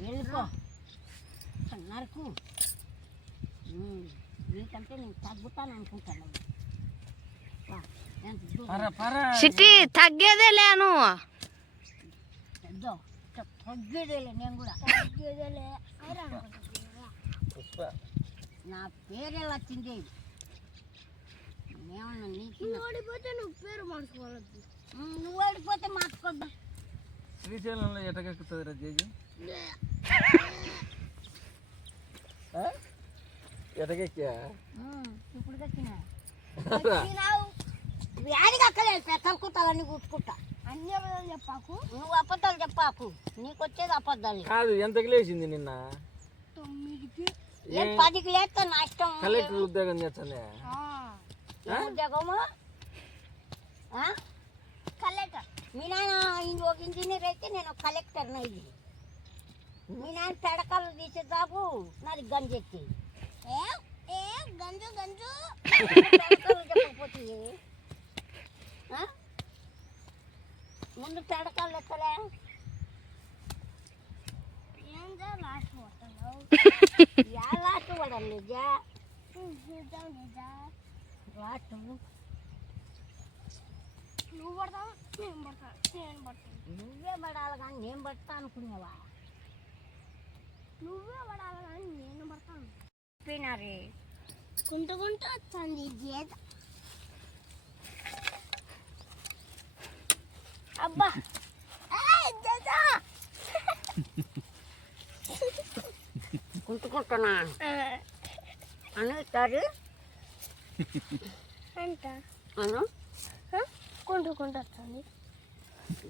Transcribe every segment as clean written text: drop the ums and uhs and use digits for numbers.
వెళ్ళిపో నరకు నీకంటే నేను తగ్గుతాను అనుకుంటాను. చిట్టి తగ్గేదే లేను తగ్గేదేలే నేను కూడా తగ్గేదేలే నా పేరు ఎలా వచ్చింది ఏమన్నా నీకు ఓడిపోతే నువ్వు పేరు మార్చుకోవద్దు. నువ్వు ఓడిపోతే మార్చుకోద్దా. శ్రీశైలంలో ఎటకెక్కుతుంది రా జేజీ ఎటకెక్కా ఇప్పుడు కక్కినా వ్యాధికి అక్కలేదు పెద్దలుకుంటాలని కూర్చుకుంటా. అన్ని అబద్ధాలు చెప్పాకు, నువ్వు అబద్ధాలు చెప్పాకు, నీకు వచ్చేది అబద్ధాలు కాదు. ఎంతకి లేచింది నిన్న? 9కి. 10కి లేస్తా నా ఇష్టం. కలెక్టర్ ఉద్యోగం చేస్తానే ఉద్యోగము కలెక్టర్. మీ నాన్న ఒక ఇంజనీర్ అయితే నేను కలెక్టర్ ఇది. మీ నాన్న పెడకలు తీసే బాబు నాది గంజెత్తి గంజు గంజు చెప్పకపోతే ముందు పెడకలు ఎక్కలే లాస్ట్ పడాలి లాస్ట్ నువ్వు పడతావు నేను పడతాను నేను పడతాను. నువ్వే పడాలి కానీ నేను పడతా అనుకునేవా? నువ్వే పడాలి కానీ నేను పడతాను. పోయినారే కుంటుకుంటూ వచ్చింది గీత. అబ్బా కుంటుకుంటున్నా అనేస్తారు అంట అను కుంటుకుంటూ వచ్చింది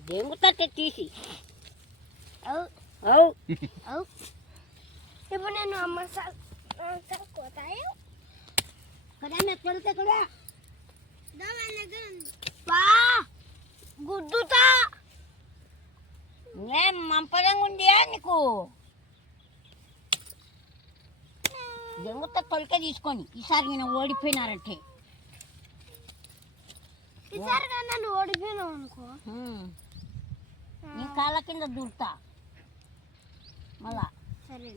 దెంగుతే తీసి. ఇప్పుడు నేను అమ్మ కోతాయి కదా మెక్కడితే కూడా గుద్దుతా ఏం మంపదంగా ఉందియా నీకు? దెంగుతా తొలికే తీసుకొని ఈసారి నేను ఓడిపోయినారంటే. ఈసారి నన్ను ఓడిపోయినావు అనుకో నీ కాళ్ళ కింద దూరుతా మళ్ళా. సరే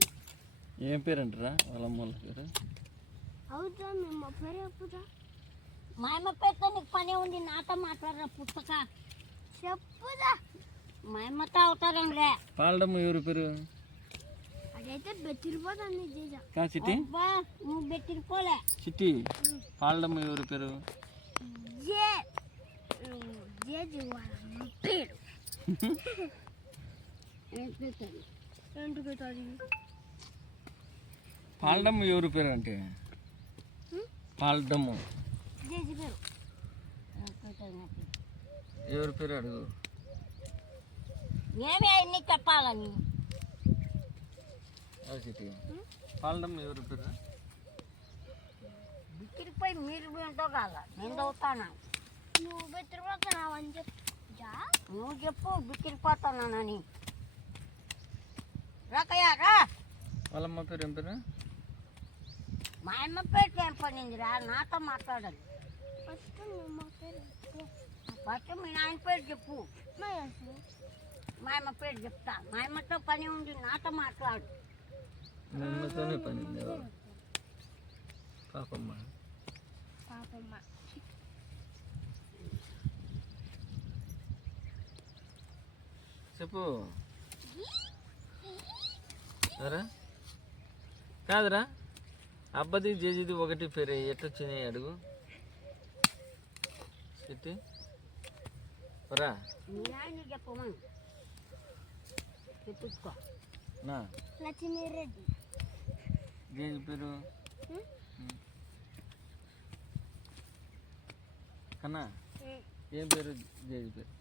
ఏం పేరు అంటారా వాళ్ళ అమ్మ పేరు? అవుతా మేము పేరు చెప్పుతా. మా అమ్మ పేరుతో నీకు పని ఉంది, నాతో మాట్లాడరా పుస్తక చెప్పుదా. మా అమ్మతో అవుతారంలే. పాలడమ్మ ఎవరి పేరు? అదైతే బెట్టిరిపోతుంది. చిట్టి నువ్వు బెట్టిరిపోలే. చిట్టి పాలడమ్మ ఎవరి పేరు? పేరు పాలడమ్మ ఎవరి పేరు అంటే? పాలడమ్మ ఎవరి పేరు అడుగు. ఏమే అన్ని చెప్పాలని చిట్టి పాలడమ్మ ఎవరి పేరు? బిక్కిరిపోయి మీరు ఏంటో కాదా నేను చదువుతాను. నువ్వు బెట్టిరిపోతున్నావు అని చెప్పు. నువ్వు చెప్పు బిక్కిరిపోతున్నానని. రాకయ్యా రా. వాళ్ళమ్మ పేరు ఏం పేరు? మా అమ్మ పేరు ఏం పనిందిరా, నాతో మాట్లాడాలి. ఫస్ట్ మీ నాయన పేరు చెప్పు. మా అమ్మ పేరు చెప్తా. మా అమ్మతో పని ఉంది, నాతో మాట్లాడు. మా అమ్మతోనే పని ఉంది. పాపమ్మ పాపమ్మ చెప్పు. సరే కాదురా, అబ్బది జేజీది ఒకటి పేరు ఎట్టొచ్చినాయి అడుగు. చిట్టి రా చెప్పమా చెప్పుకో. నా లక్ష్మీరెడ్డి జేజీ పేరు కన్నా ఏం పేరు జేజీ పేరు?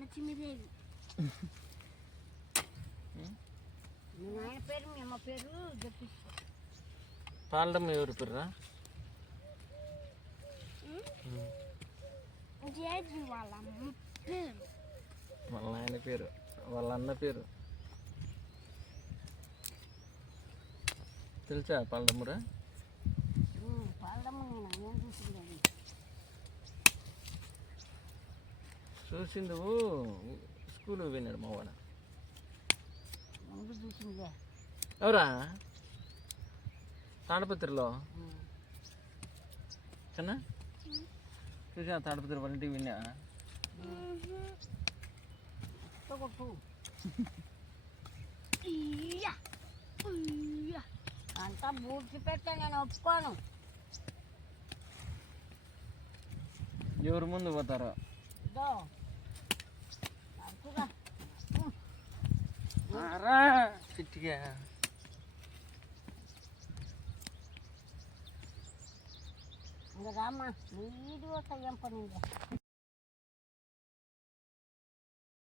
లక్ష్మీదేవి. మీ నాయన పేరు మీ అమ్మ పేరు చెప్పించుకో. పాలడమ్మ ఎవరి పేరు రా? జేజీ వాళ్ళ అమ్మ పేరు. వాళ్ళ నాయన పేరు, వాళ్ళ అన్న పేరు తెలుసా? పాలడమ్మరా? పాలడమ్మ నేను ఏం చూసింది చూసింది. స్కూల్కి పోయినాడు మా వాడ. ముందు చూసిందే ఎవరా తాడపత్రిలో చిన్న చూసా తాడపత్రి వాళ్ళ ఇంటికి విన్నా కొట్టు అంతా బూడ్చి పెట్టా నేను ఒప్పుకోను. ఎవరు ముందు పోతారో ఇదో అడుగురా. రా చిట్టిగా ఇంకా రామ్మా నీది ఒక ఏం పని